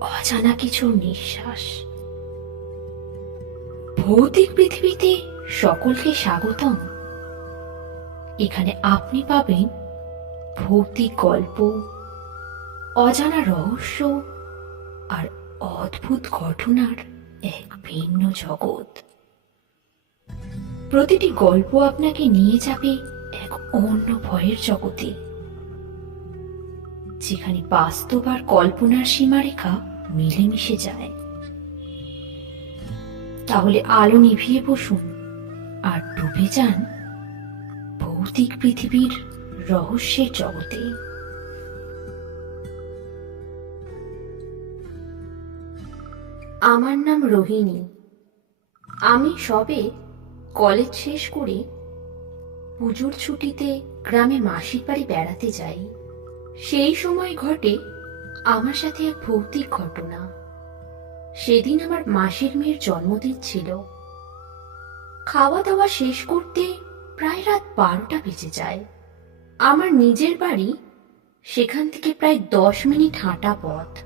অজানা কিছু নিঃশ্বাস। ভৌতিক পৃথিবীতে সকলকে স্বাগতম। এখানে আপনি পাবেন ভৌতিক গল্প, অজানা রহস্য আর অদ্ভুত ঘটনার এক ভিন্ন জগৎ। প্রতিটি গল্প আপনাকে নিয়ে যাবে এক অন্য ভয়ের জগতে। যেখানে বাস্তব আর কল্পনার সীমারেখা মিলেমিশে যায়। তাহলে আলো নিভিয়ে বসুন আর ডুবে যান ভৌতিক পৃথিবীর রহস্যের জগতে। আমার নাম রোহিণী। আমি সবে কলেজ শেষ করে পুজোর ছুটিতে গ্রামে মাসির বাড়ি বেড়াতে যাই। সেই সময় ঘটে আমার সাথে এক ভৌতিক ঘটনা। সেদিন আমার মাসির মেয়ের জন্মদিন ছিল। খাওয়া দাওয়া শেষ করতে প্রায় রাত বারোটা বেজে যায়। আমার নিজের বাড়ি সেখান থেকে প্রায় দশ মিনিট হাঁটা পথ।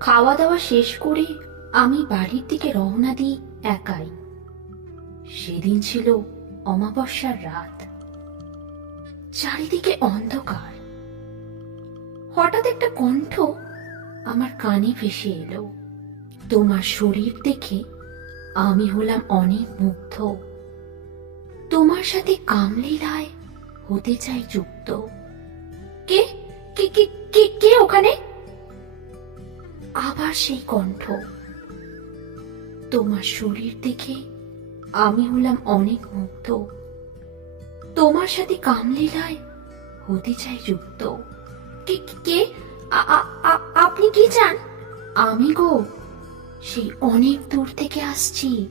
খাওয়া দাওয়া শেষ করে আমি বাড়ির দিকে রওনা দিই একাই। সেদিন ছিল অমাবস্যার রাত। চারিদিকে অন্ধকার। হঠাৎ একটা কণ্ঠ আমার কানে ভেসে এলো। তোমার শরীর দেখে আমি হলাম অনেক মুগ্ধ। তোমার সাথে কামলীলায় হতে চাই যুক্ত। কে? কে কে কে কে ওখানে? আবার সেই কণ্ঠ। তোমার শরীর দেখে আমি হলাম অনেক মুগ্ধ। তোমার সাথে কামলীলায় হতে চাই যুক্ত। কে আপনি কি চান? আমি গো সেই অনেক দূর থেকে আসছি।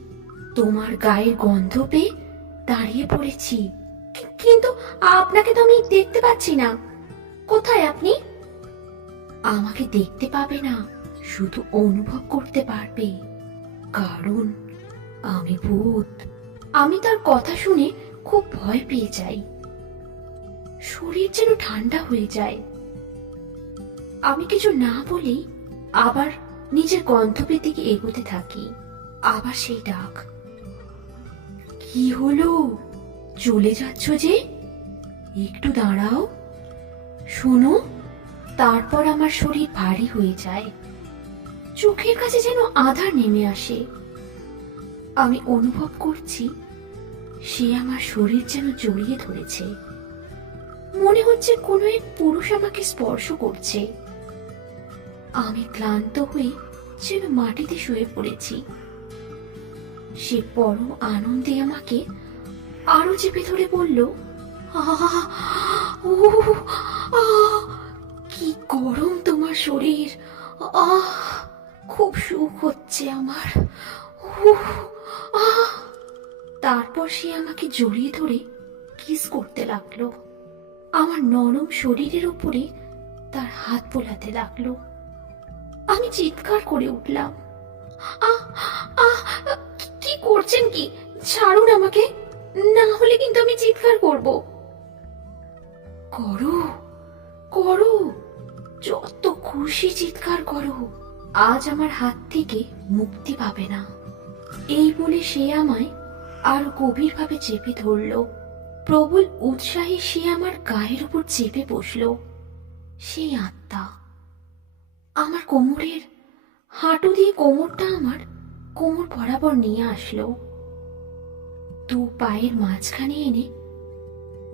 তোমার গায়ের গন্ধ পেয়ে দাঁড়িয়ে পড়েছি। কিন্তু আপনাকে তো আমি দেখতে পাচ্ছি না। কোথায় আপনি? আমাকে দেখতে পাবে না শুধু অনুভব করতে পারবে। কারণ আমি ভূত। আমি তার কথা শুনে খুব ভয় পেয়ে যাই। শরীর যেন ঠান্ডা হয়ে যায়। আমি কিছু না বলেই আবার নিজের গন্তব্যের দিকে এগোতে থাকি। আবার সেই ডাক। কি হলো? চলে যাচ্ছ যে? একটু দাঁড়াও। শোনো, তারপর আমার শরীর ভারী হয়ে যায়। চোখের কাছে যেন আধার নেমে আসে। আমি অনুভব করছি সে আমার শরীর যেন জড়িয়ে ধরেছে। মনে হচ্ছে কোনো এক পুরুষ আমাকে স্পর্শ করছে। ক্লান্ত হয়ে যেন মাটিতে শুয়ে পড়েছি। সে পরম আনন্দে আমাকে আরও চেপে ধরে বলল "আহ, উহ, আহ, কি গরম তোমার শরীর। খুব সুখ হচ্ছে আমার। তারপর সে আমাকে জড়িয়ে ধরে কিস করতে লাগল। আমার নরম শরীরের উপরে তার হাত বোলাতে লাগল। আমি চিৎকার করে উঠলাম। কি করছেন কি? ছাড়ুন আমাকে। না হলে কিন্তু আমি চিৎকার করব। করো করো। যত খুশি চিৎকার করো। আজ আমার হাত থেকে মুক্তি পাবে না। এই বলে সে আমায় আরও গভীরভাবে চেপে ধরলো। প্রবল উৎসাহে সে আমার গায়ের উপর চেপে বসল। সেই আত্মা আমার কোমরের হাঁটু দিয়ে কোমরটা আমার কোমর বরাবর নিয়ে আসলো। দু পায়ের মাঝখানে এনে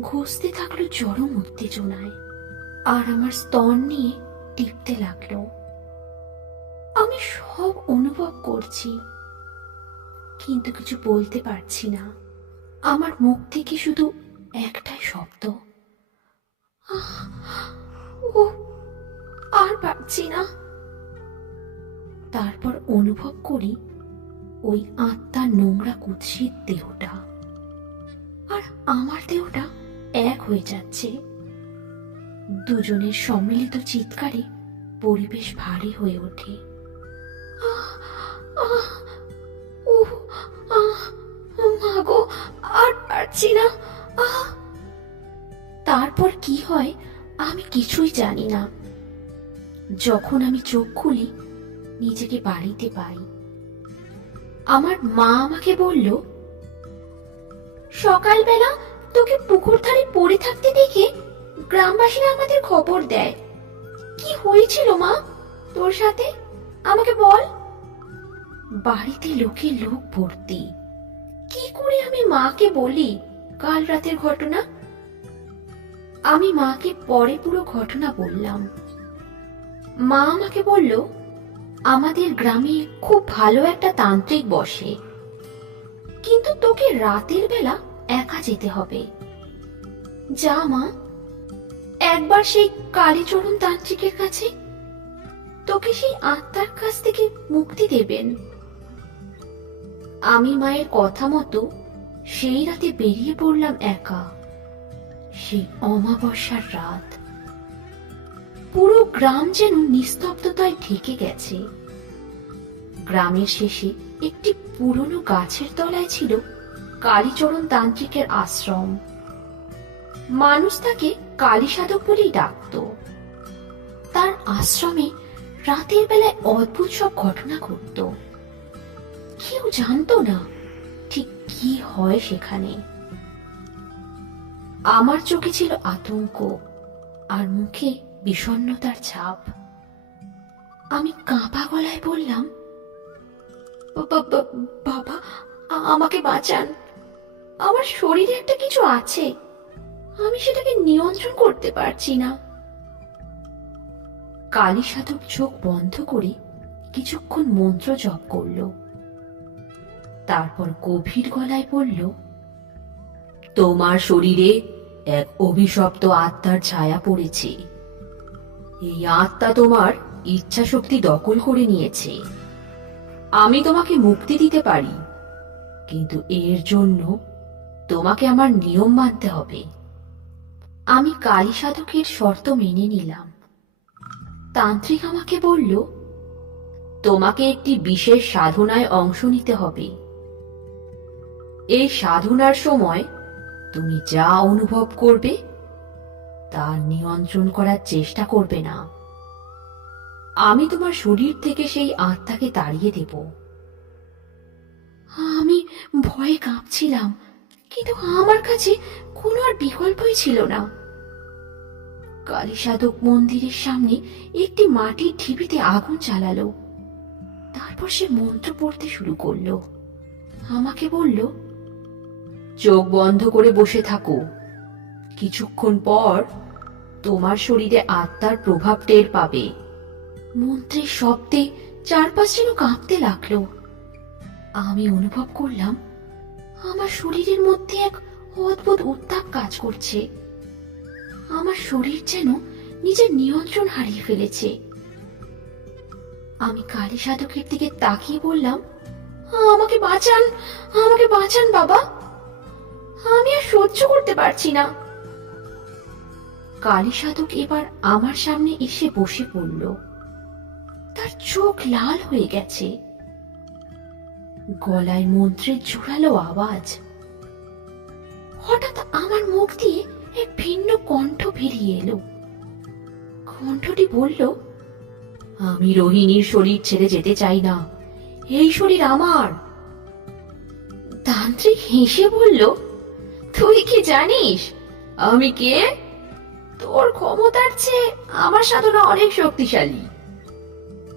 ঘষতে থাকল চরম উত্তেজনায় আর আমার স্তন নিয়ে টিপতে লাগল। আমি সব অনুভব করছি, কিন্তু কিছু বলতে পারছি না। আমার মুখ থেকে শুধু একটাই শব্দ ও আর পারছি না। তারপর অনুভব করি ওই আত্মার নোংরা কুৎসিত দেহটা। আর আমার দেহটা এক হয়ে যাচ্ছে। দুজনের সম্মিলিত চিৎকারে পরিবেশ ভারী হয়ে ওঠে। আর পারছি না। তারপর কি হয় আমি কিছুই জানি না। যখন আমি চোখ খুলি, নিজেকে বাড়িতে পাই। আমার মা আমাকে বলল, সকালবেলা তোকে পুকুর ধারে পড়ে থাকতে দেখে গ্রামবাসীরা আমাদের খবর দেয়। কি হয়েছিল মা? তোর সাথে? আমাকে বল। বাড়িতে লোকে লোক ভর্তি। কি করে আমি মাকে বলি কাল রাতের ঘটনা? আমি মাকে পরে পুরো ঘটনা বললাম। মা আমাকে বলল, আমাদের গ্রামে খুব ভালো একটা তান্ত্রিক বসে। কিন্তু তোকে রাতের বেলা একা যেতে হবে। যা মা, একবার সেই কালীচরণ তান্ত্রিকের কাছে তোকে সেই আত্মার কাছ থেকে মুক্তি দেবেন। আমি মায়ের কথা মতো সেই রাতে বেরিয়ে পড়লাম একা, সেই অমাবস্যার রাত। পুরো গ্রাম যেন নিস্তব্ধতায় ঢেকে গেছে। গ্রামের শেষে একটি পুরনো গাছের তলায় ছিল কালীচরণ তান্ত্রিকের আশ্রম। মানুষ তাকে কালী সাধক বলেই ডাকত। তার আশ্রমে রাতের বেলায় অদ্ভুত সব ঘটনা ঘটত। কেউ জানতো না ঠিক কি হয় সেখানে। আমার চোখে ছিল আতঙ্ক আর মুখে বিষণ্ণতার ছাপ। আমি কাঁপা গলায় বললাম, "বা- বা- বা- বাবা আমাকে বাঁচান। আমার শরীরে একটা কিছু আছে। আমি সেটাকে নিয়ন্ত্রণ করতে পারছি না। কালী সাধক চোখ বন্ধ করে কিছুক্ষণ মন্ত্র জপ করল। তারপর গভীর গলায় বলল, তোমার শরীরে এক অভিশপ্ত আত্মার ছায়া পড়েছে। এই আত্মা তোমার ইচ্ছা শক্তি দখল করে নিয়েছে। আমি তোমাকে মুক্তি দিতে পারি, কিন্তু এর জন্য তোমাকে আমার নিয়ম মানতে হবে। আমি কালী সাধকের শর্ত মেনে নিলাম। তান্ত্রিক আমাকে বলল, তোমাকে একটি বিশেষ সাধনায় অংশ নিতে হবে। এই সাধনার সময় তুমি যা অনুভব করবে তা নিয়ন্ত্রণ করার চেষ্টা করবে না। আমি তোমার শরীর থেকে সেই আত্মাকে তাড়িয়ে দেব। আমি ভয়ে কাঁপছিলাম, কিন্তু আমার কাছে কোনো আর বিকল্পই ছিল না। কালী সাধক মন্দিরের সামনে একটি মাটির ঢিবিতে আগুন চালালো তারপর সে মন্ত্র পড়তে শুরু করল। আমাকে বলল, চোখ বন্ধ করে বসে থাকো। কিছুক্ষণ পর তোমার শরীরে আত্মার প্রভাব টের পাবে। মন্ত্রের শব্দে চারপাশ যেন কাঁপতে লাগল। আমি অনুভব করলাম, আমার শরীরের মধ্যে এক অদ্ভুত উত্তাপ কাজ করছে। আমার শরীর যেন নিজের নিয়ন্ত্রণ হারিয়ে ফেলেছে। আমি কালী সাধকের দিকে তাকিয়ে বললাম, আমাকে বাঁচান আমাকে বাঁচান বাবা। আমি আর সহ্য করতে পারছি না। কালী সাধক এবার আমার সামনে এসে বসে পড়ল। তার চোখ লাল হয়ে গেছে। গলায় মন্ত্রের জোরালো আওয়াজ। হঠাৎ আমার মুখ দিয়ে এক ভিন্ন কণ্ঠ বেরিয়ে এলো। কণ্ঠটি বলল, আমি রোহিণীর শরীর ছেড়ে যেতে চাই না। এই শরীর আমার। তান্ত্রিক হেসে বলল, তুই কি জানিস? আমি কে? তোর ক্ষমতার চেয়ে আমার সাধনা অনেক শক্তিশালী।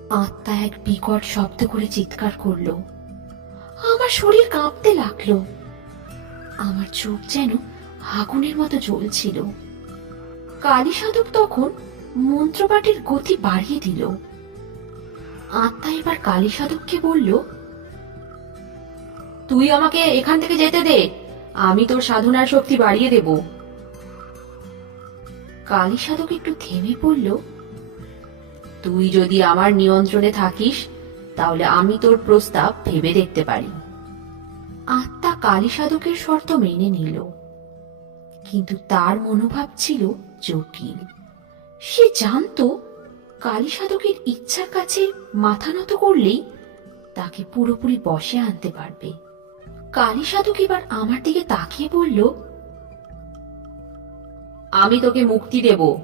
আত্মা এক বিকট শব্দ করে চিৎকার করল। আমার শরীর কাঁপতে লাগল। আমার চোখ যেন আগুনের মতো জ্বলছিল। কালী সাধক তখন মন্ত্রপাঠের গতি বাড়িয়ে দিল। আত্মা এবার কালী সাধককে বলল, তুই আমাকে এখান থেকে যেতে দে। আমি তোর সাধনার শক্তি বাড়িয়ে দেব। কালী সাধক একটু থেমে পড়ল, তুই যদি আমার নিয়ন্ত্রণে থাকিস, তাহলে আমি তোর প্রস্তাব ভেবে দেখতে পারি আত্মা কালী সাধকের শর্ত মেনে নিল, কিন্তু তার মনোভাব ছিল জটিল। সে জানতো কালী সাধকের ইচ্ছার কাছে মাথা নত করলেই তাকে পুরোপুরি বসে আনতে পারবে। কালী সাধক এবার আমার দিকে তাকিয়ে বলল আমি তোকে মুক্তি দেব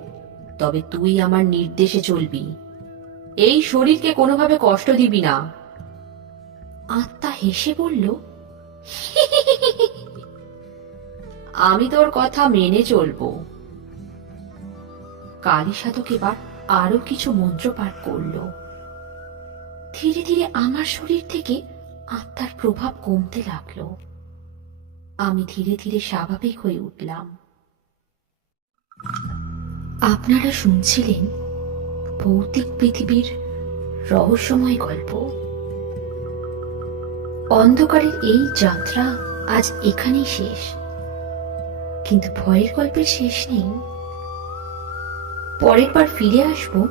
তবে তুই আমার নির্দেশে চলবি। এই শরীরকে কোনোভাবে কষ্ট দিবি না। আত্মা হেসে বলল আমি তোর কথা মেনে চলবো। কালী সাধক এবার আরও কিছু মন্ত্র পাঠ করল। ধীরে ধীরে আমার শরীর থেকে আত্মার প্রভাব কমতে লাগল। আমি ধীরে ধীরে স্বাভাবিক হয়ে উঠলাম। আপনারা শুনছিলেন ভৌতিক পৃথিবীর রহস্যময় গল্প। অন্ধকারের এই যাত্রা আজ এখানেই শেষ। কিন্তু ভয়ের গল্পের শেষ নেই। পরের বার ফিরে আসব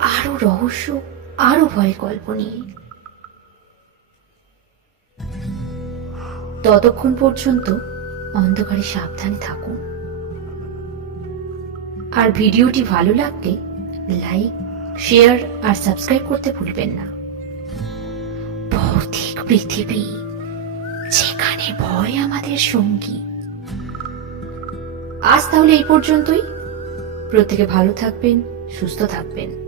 আরও রহস্য আরও ভয়ের গল্প নিয়ে। ততক্ষণ পর্যন্ত অন্ধকারে সাবধানে থাকুন। আর ভিডিওটি ভালো লাগলে লাইক, শেয়ার আর সাবস্ক্রাইব করতে ভুলবেন না। ভৌতিক পৃথিবী, যেখানে ভয় আমাদের সঙ্গী। আজ তাহলে এই পর্যন্তই। প্রত্যেকে ভালো থাকবেন, সুস্থ থাকবেন।